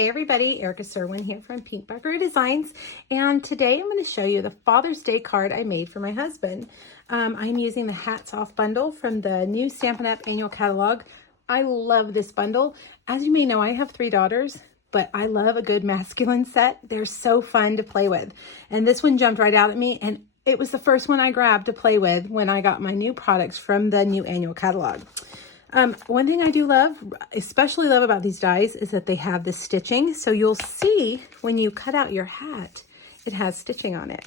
Hey everybody, Erica Serwin here from Pink Buckaroo Designs, and today I'm going to show you the Father's Day card I made for my husband. I'm using the Hats Off bundle from the new Stampin' Up! Annual Catalog. I love this bundle. As you may know, I have 3 daughters, but I love a good masculine set. They're so fun to play with, and this one jumped right out at me, and it was the first one I grabbed to play with when I got my new products from the new Annual Catalog. One thing I do love, especially love about these dies, is that they have the stitching. So you'll see when you cut out your hat, it has stitching on it.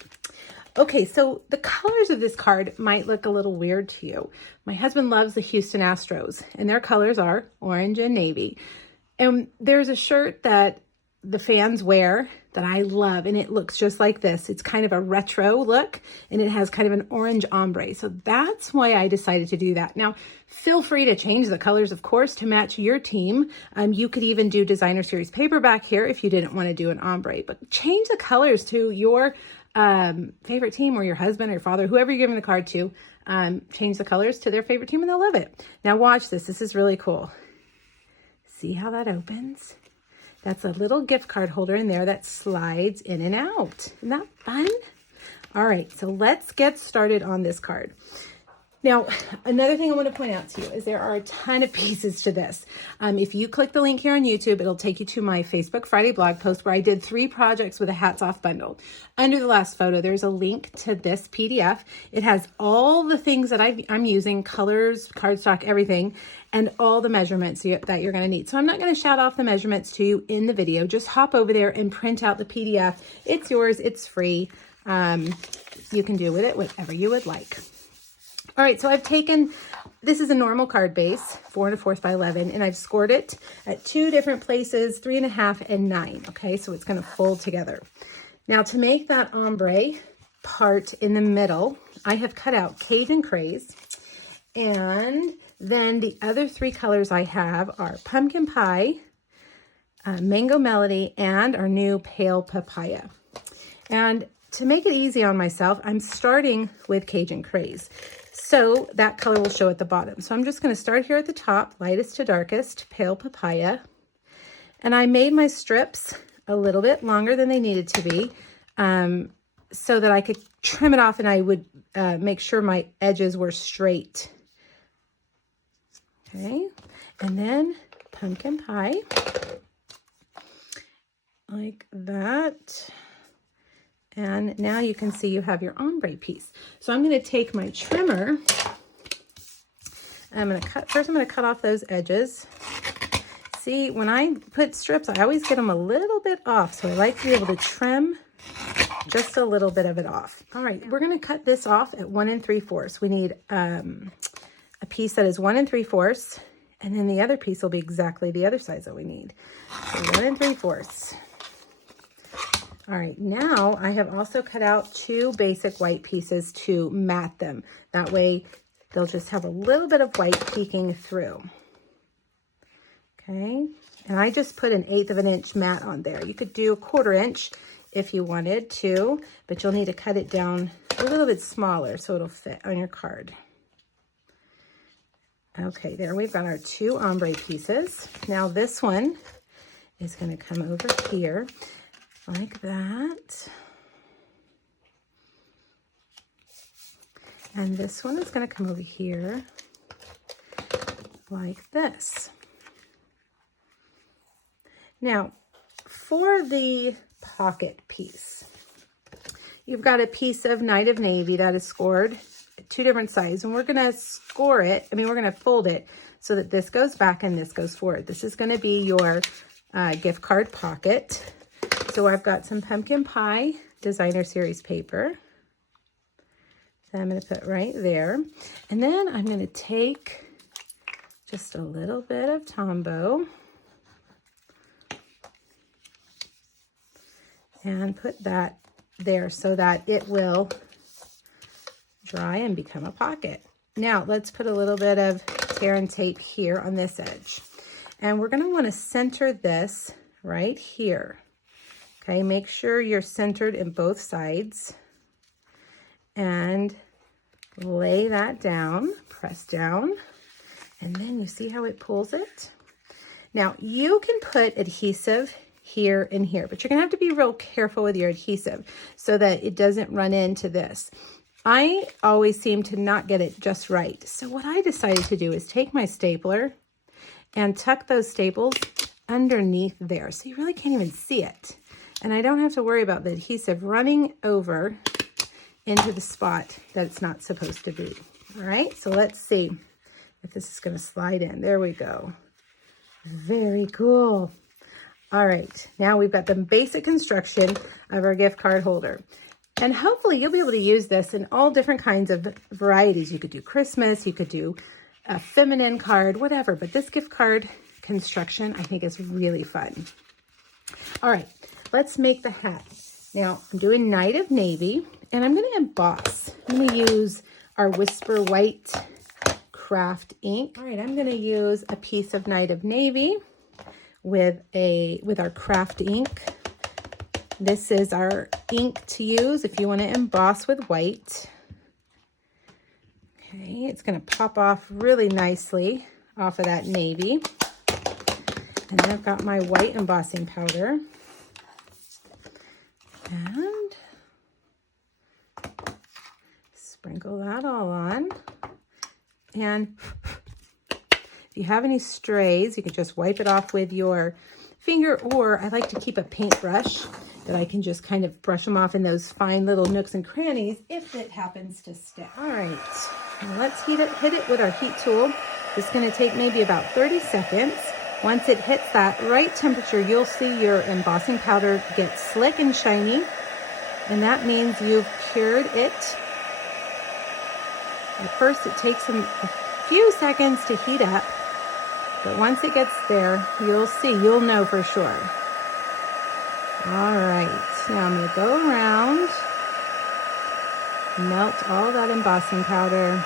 Okay, so the colors of this card might look a little weird to you. My husband loves the Houston Astros, and their colors are orange and navy. And there's a shirt that the fans wear that I love, and it looks just like this. It's kind of a retro look, and it has kind of an orange ombre. So that's why I decided to do that. Now, feel free to change the colors, of course, to match your team. You could even do designer series paperback here if you didn't want to do an ombre, but change the colors to your favorite team, or your husband or your father, whoever you're giving the card to. Change the colors to their favorite team and they'll love it. Now watch this. This is really cool. See how that opens? That's a little gift card holder in there that slides in and out. Isn't that fun? All right, so let's get started on this card. Now, another thing I want to point out to you is there are a ton of pieces to this. If you click the link here on YouTube, it'll take you to my Facebook Friday blog post where I did 3 projects with a Hats Off bundle. Under the last photo, there's a link to this PDF. It has all the things that I'm using, colors, cardstock, everything, and all the measurements that you're going to need. So I'm not going to shout off the measurements to you in the video. Just hop over there and print out the PDF. It's yours. It's free. You can do with it whatever you would like. All right, so I've taken, this is a normal card base, 4 1/4 by 11, and I've scored it at 2 different places, 3 1/2 and 9, okay? So it's gonna fold together. Now to make that ombre part in the middle, I have cut out Cajun Craze, and then the other 3 colors I have are Pumpkin Pie, Mango Melody, and our new Pale Papaya. And to make it easy on myself, I'm starting with Cajun Craze. So that color will show at the bottom. So I'm just going to start here at the top, lightest to darkest, Pale Papaya. And I made my strips a little bit longer than they needed to be so that I could trim it off, and I would make sure my edges were straight. Okay, and then Pumpkin Pie, like that. And now you can see you have your ombre piece. So I'm going to take my trimmer. I'm going to cut off those edges. See, when I put strips, I always get them a little bit off. So I like to be able to trim just a little bit of it off. All right, we're going to cut this off at 1 3/4. We need a piece that is 1 3/4, and then the other piece will be exactly the other size that we need. So 1 3/4. All right, now I have also cut out 2 basic white pieces to mat them. That way they'll just have a little bit of white peeking through. Okay, and I just put 1/8 of an inch mat on there. You could do 1/4 inch if you wanted to, but you'll need to cut it down a little bit smaller so it'll fit on your card. Okay, there we've got our 2 ombre pieces. Now this one is going to come over here like that. And this one is going to come over here like this. Now, for the pocket piece, you've got a piece of Night of Navy that is scored at 2 different sizes, and we're going to score it. we're going to fold it so that this goes back and this goes forward. This is going to be your gift card pocket. So I've got some Pumpkin Pie designer series paper that I'm going to put right there. And then I'm going to take just a little bit of Tombow and put that there so that it will dry and become a pocket. Now let's put a little bit of tear and tape here on this edge. And we're going to want to center this right here. Okay, make sure you're centered in both sides and lay that down, press down, and then you see how it pulls it? Now, you can put adhesive here and here. But you're going to have to be real careful with your adhesive so that it doesn't run into this. I always seem to not get it just right. So what I decided to do is take my stapler and tuck those staples underneath there. So you really can't even see it. And I don't have to worry about the adhesive running over into the spot that it's not supposed to be. All right, so let's see if this is going to slide in. There we go. Very cool. All right, now we've got the basic construction of our gift card holder. And hopefully you'll be able to use this in all different kinds of varieties. You could do Christmas, you could do a feminine card, whatever. But this gift card construction, I think, is really fun. All right, let's make the hat. Now, I'm doing Night of Navy, and I'm going to emboss. I'm going to use our Whisper White craft ink. All right, I'm going to use a piece of Night of Navy with our craft ink. This is our ink to use if you want to emboss with white. Okay, it's going to pop off really nicely off of that navy. And then I've got my white embossing powder. And sprinkle that all on. And if you have any strays, you can just wipe it off with your finger, or I like to keep a paintbrush that I can just kind of brush them off in those fine little nooks and crannies if it happens to stick. All right, now let's hit it with our heat tool. It's going to take maybe about 30 seconds. Once it hits that right temperature, you'll see your embossing powder get slick and shiny, and that means you've cured it. At first, it takes a few seconds to heat up, but once it gets there, you'll know for sure. All right, now I'm going to go around, melt all that embossing powder.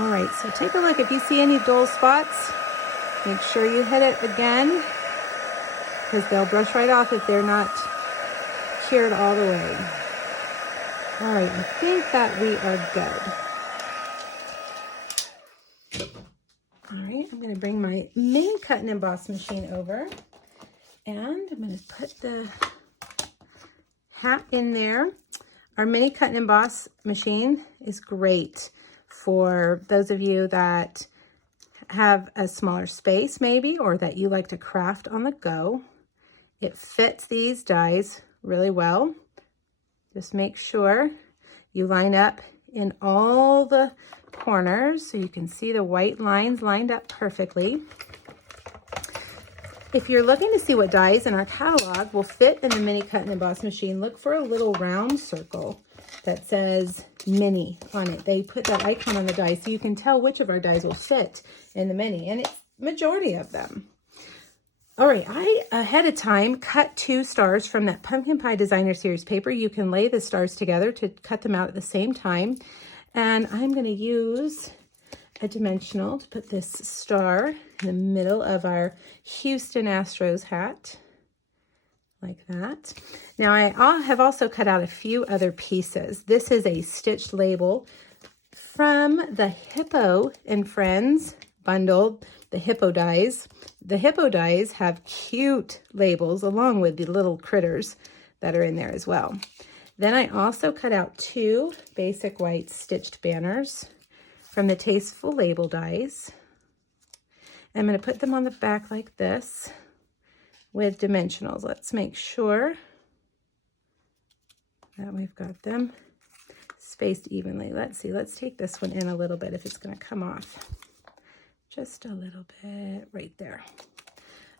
All right, so take a look. If you see any dull spots, make sure you hit it again, because they'll brush right off if they're not cured all the way. All right, I think that we are good. All right, I'm going to bring my mini cut and emboss machine over, and I'm going to put the hat in there. Our mini cut and emboss machine is great for those of you that have a smaller space maybe, or that you like to craft on the go. It fits these dies really well. Just make sure you line up in all the corners so you can see the white lines lined up perfectly. If you're looking to see what dies in our catalog will fit in the mini cut and emboss machine, look for a little round circle that says mini on it. They put that icon on the die so you can tell which of our dies will fit in the mini, and it's majority of them. All right, I ahead of time cut 2 stars from that Pumpkin Pie Designer Series paper. You can lay the stars together to cut them out at the same time. And I'm going to use a dimensional to put this star in the middle of our Houston Astros hat, like that. Now I have also cut out a few other pieces. This is a stitched label from the Hippo and Friends bundle, the Hippo dies. The Hippo dies have cute labels along with the little critters that are in there as well. Then I also cut out 2 basic white stitched banners from the Tasteful Label dies. I'm going to put them on the back like this with dimensionals. Let's make sure that we've got them spaced evenly. Let's see, let's take this one in a little bit if it's going to come off. Just a little bit right there.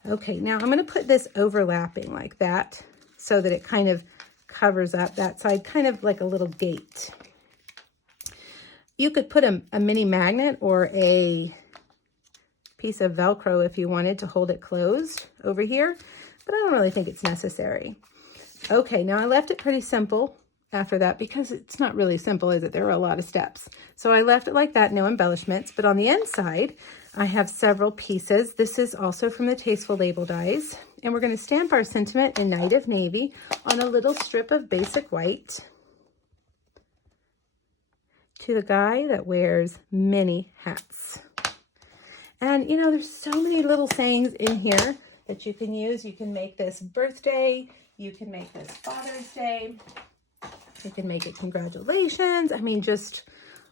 Okay, now I'm going to put this overlapping like that so that it kind of covers up that side, kind of like a little gate. You could put a mini magnet or a piece of Velcro if you wanted to hold it closed over here, but I don't really think it's necessary. Okay, now I left it pretty simple after that because it's not really simple, is it? There are a lot of steps. So I left it like that, no embellishments, but on the inside, I have several pieces. This is also from the Tasteful Label dies, And we're going to stamp our sentiment in Night of Navy on a little strip of basic white. To the guy that wears many hats. And you know, there's so many little sayings in here that you can use. You can make this birthday, you can make this Father's Day, you can make it congratulations. I mean, just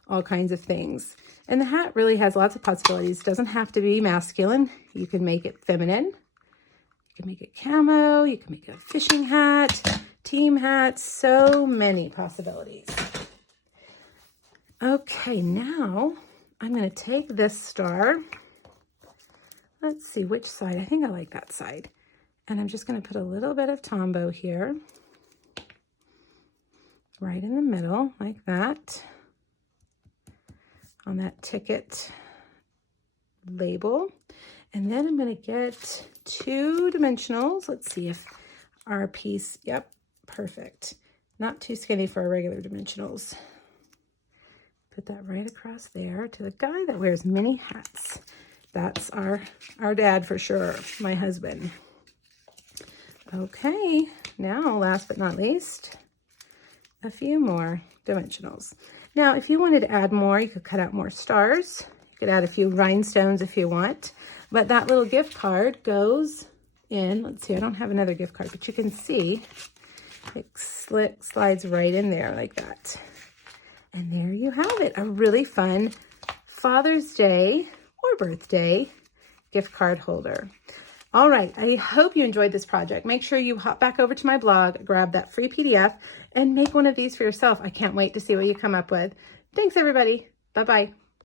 all kinds of things. And the hat really has lots of possibilities. It doesn't have to be masculine. You can make it feminine. You can make it camo. You can make it a fishing hat, team hat, so many possibilities. Okay, now I'm going to take this star. Let's see which side. I think I like that side. And I'm just going to put a little bit of Tombow here. Right in the middle, like that. On that ticket label. And then I'm going to get 2 dimensionals. Let's see if our piece, yep, perfect. Not too skinny for our regular dimensionals. Put that right across there to the guy that wears many hats. That's our dad for sure, my husband. Okay, now last but not least, a few more dimensionals. Now, if you wanted to add more, you could cut out more stars. You could add a few rhinestones if you want. But that little gift card goes in. Let's see, I don't have another gift card, but you can see it slides right in there like that. And there you have it, a really fun Father's Day or birthday gift card holder. All right, I hope you enjoyed this project. Make sure you hop back over to my blog, grab that free PDF, and make one of these for yourself. I can't wait to see what you come up with. Thanks, everybody. Bye-bye.